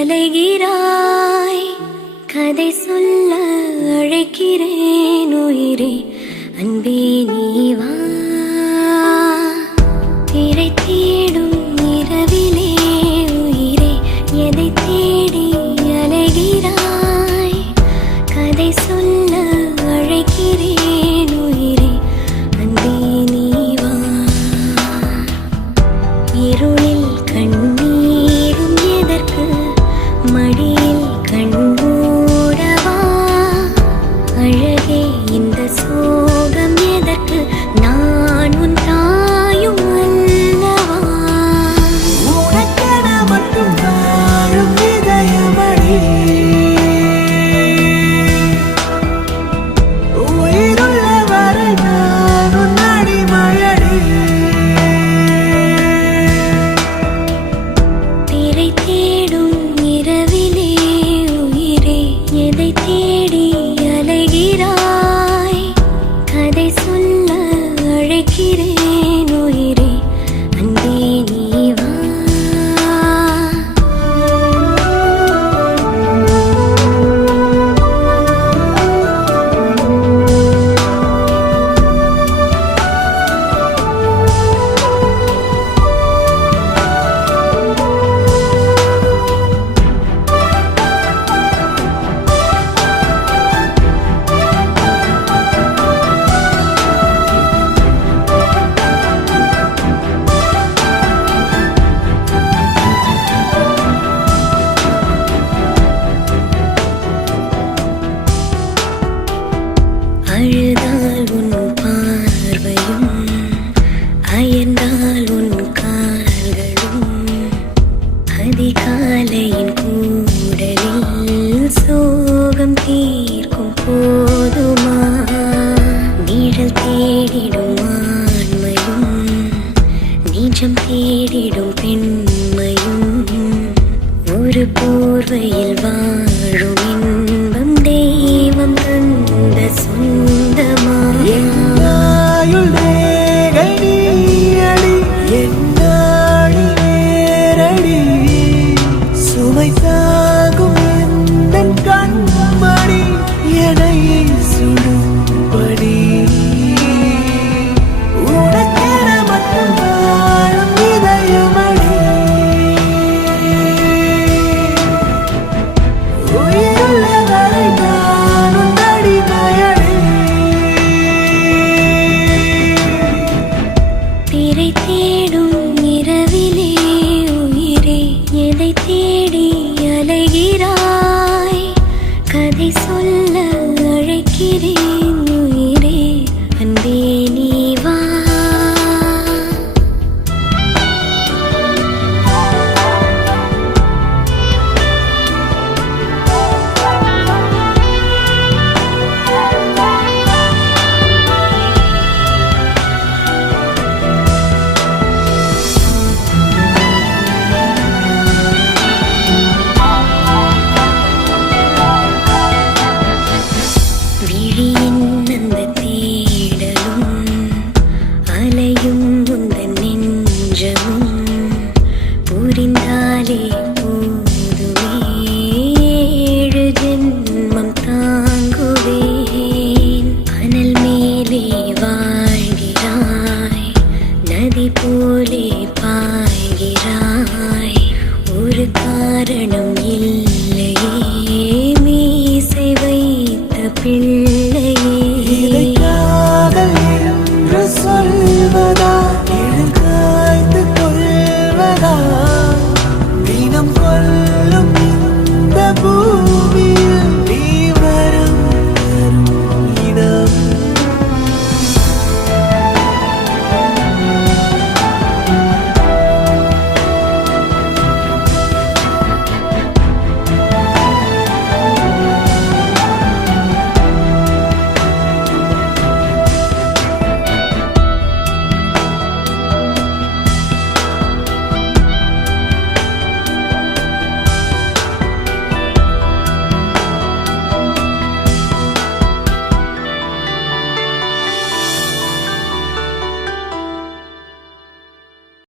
அலைகிறாய். கதை சொல்ல அழைக்கிறேன் உயிரே, அன்பே நீ வா. திரை தேடும் இரவிலே உயிரே, எதை தேடி அலைகிறாய். கதை சொல்ல அழைக்கிறேன் உயிரே, அன்பே நீ வா. இருளில் கண்ணீரும் எதற்கு, மடியில் கண்மூடவா. அழகே இந்த சோகம் எதற்கு, நான் உன் தாயும் அல்லவா. உனக்கென மட்டும் வாழும் இதயமடி, உயிருள்ள வரை நான் உன் அடிமையடி. திரை தேடும் இரவிலே உயிரே, எதை தேடி அலைகிறாய். கதை சொல்ல அழைக்கிறேன் உயிரே, அன்பே நீ வா. அழுதால் உன் பார்வையும், அயர்ந்தால் உன் கால்களும், அதிகாலையின் கூடலில் சோகம் தீர்க்கும் போதுமா. நிழல் தேடிடும் ஆண்மையும், நிஜம் தேடிடும் பெண்மையும், ஒரு போர்வையில் வாழும் இன்பம் தெய்வம் தந்த சொந்தமா. என்னாயுள் ரேகை நீயடி, என்னாழி வேரடி, சுமை தாங்கும் எந்தன் கண்மணி, என்னை சுடும்படி. உனக்கென மட்டும் வாழும் இதயமடி, உயிருள்ள வரை நான் உன் அடிமையடி. திரை தேடும் இரவிலே உயிரே, எதை தேடி அலைகிறாய். கதை சொல்ல அழைக்கிறேன் உயிரே, அன்பே நீ வா. விழியின் அந்த தேடலும், அலையும் உந்தன் நெஞ்சமும், புரிந்தாலே போதுமே, 7 ஜென்மம் தாங்குவேன். அனல் மேலே வாழ்கிறாய், நதி போலே பாய்கிறாய், ஒரு காரணம் இல்லையே, மீசை வைத்த பிள்ளை